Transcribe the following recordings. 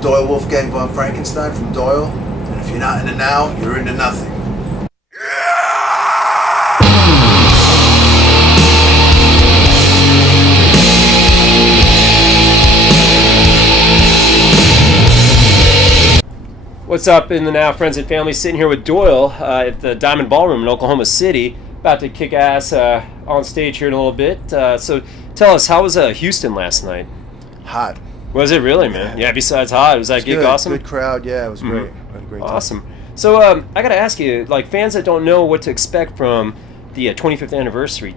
Doyle Wolfgang von Frankenstein from Doyle, and if you're not into now, you're into nothing. What's up in the now, friends and family? Sitting here with Doyle at the Diamond Ballroom in Oklahoma City, about to kick ass on stage here in a little bit. So tell us, how was Houston last night? Hot. Was it really, man? Yeah, besides hot, was that gig good. awesome? Good crowd, yeah, it was great. We had a great time. Awesome. So I got to ask you, like fans that don't know what to expect from the 25th anniversary,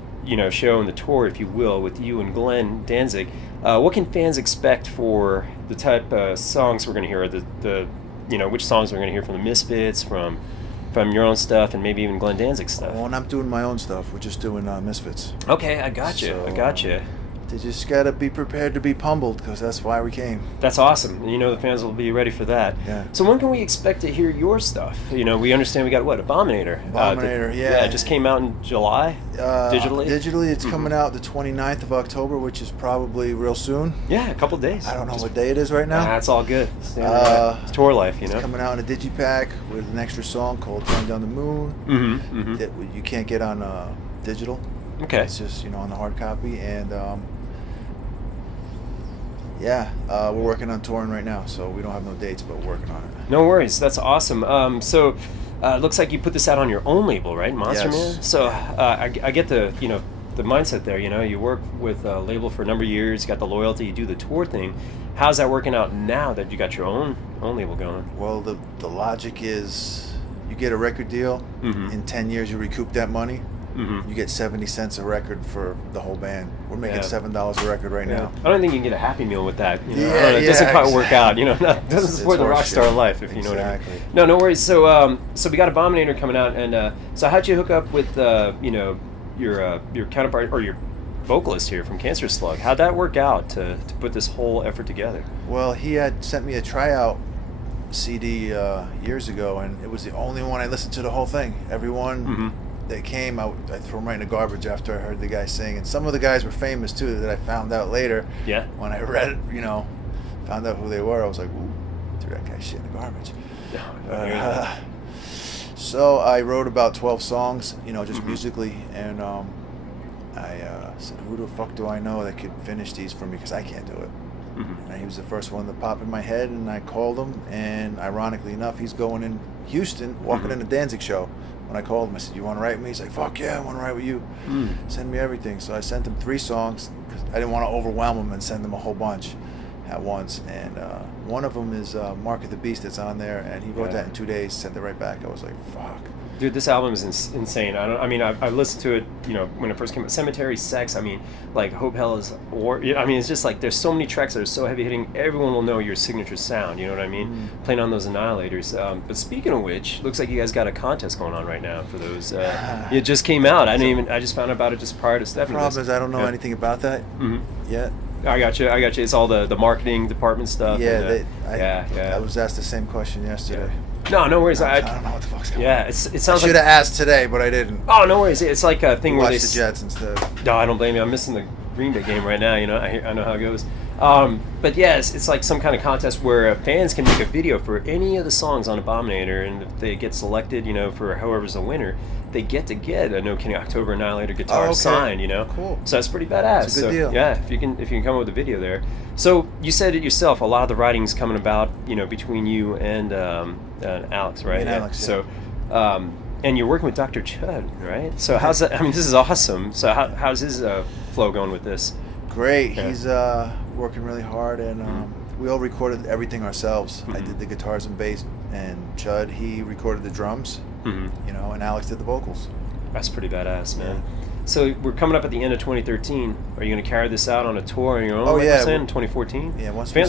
show and the tour, if you will, with you and Glenn Danzig, what can fans expect for the type of songs we're going to hear, which songs we're going to hear from the Misfits, from your own stuff, and maybe even Glenn Danzig stuff? Well, when I'm doing my own stuff, we're just doing Misfits. Okay, I got you. They just got to be prepared to be pummeled, because that's why we came. That's awesome. The fans will be ready for that. Yeah. So when can we expect to hear your stuff? We understand we got, Abominator? Abominator, yeah. Yeah, it just came out in July, digitally? Digitally, it's coming out the 29th of October, which is probably real soon. Yeah, a couple days. I don't know what day it is right now. That's all good. It's tour life, It's coming out in a digipack with an extra song called Going Down the Moon that you can't get on digital. Okay. It's just, on the hard copy. And we're working on touring right now, so we don't have no dates, but we're working on it. No worries. That's awesome. So it looks like you put this out on your own label, right? Monster Yes. Man? So I get the mindset there. You work with a label for a number of years, you got the loyalty, you do the tour thing. How's that working out now that you got your own label going? Well, the logic is you get a record deal, in 10 years you recoup that money. You get 70 cents a record for the whole band. We're making $7 a record right now. I don't think you can get a Happy Meal with that. It doesn't quite work out. It doesn't support the rock star life, if you know what I mean. No worries. So we got Abominator coming out, and so how'd you hook up with your counterpart or your vocalist here from Cancer Slug? How'd that work out to put this whole effort together? Well, he had sent me a tryout CD years ago, and it was the only one I listened to the whole thing. Everyone. They came, I threw them right in the garbage after I heard the guy sing. And some of the guys were famous too that I found out later. Yeah. When I read it, found out who they were, I was like, ooh, threw that guy shit in the garbage. So I wrote about 12 songs, just musically. And I said, who the fuck do I know that could finish these for me? Because I can't do it. And he was the first one to pop in my head, and I called him. And ironically enough, he's going in Houston, walking in the Danzig show. When I called him, I said, you want to write with me? He's like, fuck yeah, I want to write with you. Send me everything. So I sent him 3 songs because I didn't want to overwhelm him and send him a whole bunch at once. And one of them is Mark of the Beast that's on there, and he wrote that in 2 days, sent it right back. I was like, fuck. Dude, this album is insane. I listened to it, when it first came out. Cemetery, Sex, Hope, Hell is War. It's just like there's so many tracks that are so heavy hitting. Everyone will know your signature sound. You know what I mean? Playing on those Annihilators. But speaking of which, looks like you guys got a contest going on right now for those. It just came out. I just found out about it just prior to Stephanie. The problem is I don't know anything about that yet. I got you. It's all the marketing department stuff. Yeah, I was asked the same question yesterday. Yeah. No worries. I don't know what the fuck's going on. Yeah, it sounds I should have asked today, but I didn't. Oh, no worries. It's like a thing where they watch the Jets instead. No, I don't blame you. I'm missing the Green Bay game right now. I know how it goes. But yeah, it's like some kind of contest where fans can make a video for any of the songs on Abominator, and if they get selected, for whoever's the winner, they get a No Kidding October Annihilator guitar signed. Cool. So that's pretty badass. It's a good deal. Yeah, if you can come up with a video there. So you said it yourself. A lot of the writing's coming about, between you and Alex, right? Me and Alex. So. And you're working with Dr. Chud, right? So how's that? This is awesome. So how's his flow going with this? Great. Yeah. He's working really hard, and we all recorded everything ourselves. I did the guitars and bass, and Chud, he recorded the drums, and Alex did the vocals. That's pretty badass, man. Yeah. So we're coming up at the end of 2013. Are you going to carry this out on a tour on your own? In 2014. Yeah, once we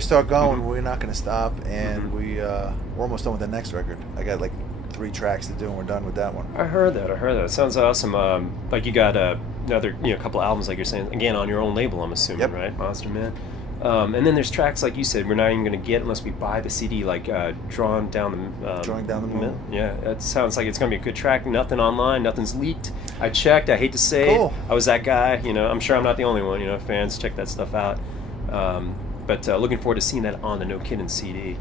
start going, we're not going to stop, and we're almost done with the next record. I got 3 tracks to do, and we're done with that one. I heard that. It sounds awesome. You got another couple albums, like you're saying, again on your own label, I'm assuming, right? Monster Man. And then there's tracks like you said we're not even going to get unless we buy the CD, Drawing Down the Moon. Yeah, it sounds like it's going to be a good track. Nothing online, nothing's leaked. I checked. I hate to say it. I was that guy. I'm sure I'm not the only one. Fans check that stuff out. But looking forward to seeing that on the No Kidding CD.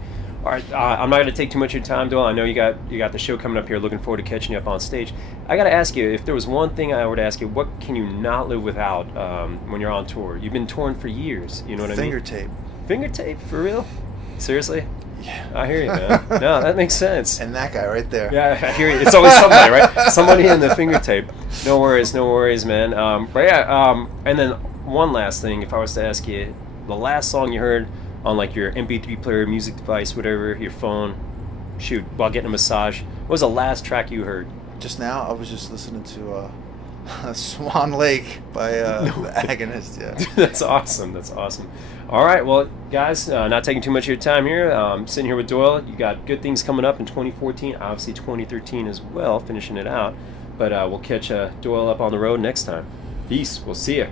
All right, I'm not going to take too much of your time, Doyle. I know you got the show coming up here. Looking forward to catching you up on stage. I got to ask you, if there was one thing I were to ask you, what can you not live without when you're on tour? You've been touring for years. You know what I mean? Finger tape. Finger tape, for real? Seriously? Yeah. I hear you, man. No, that makes sense. And that guy right there. Yeah, I hear you. It's always somebody, right? Somebody in the finger tape. No worries, man. But yeah, and then one last thing, if I was to ask you, the last song you heard on like your MP3 player, music device, whatever, your phone, shoot, while getting a massage, what was the last track you heard? Just now, I was just listening to Swan Lake by The Agonist. Yeah. That's awesome. All right, well, guys, not taking too much of your time here. Sitting here with Doyle. You got good things coming up in 2014, obviously 2013 as well, finishing it out. But we'll catch Doyle up on the road next time. Peace. We'll see you.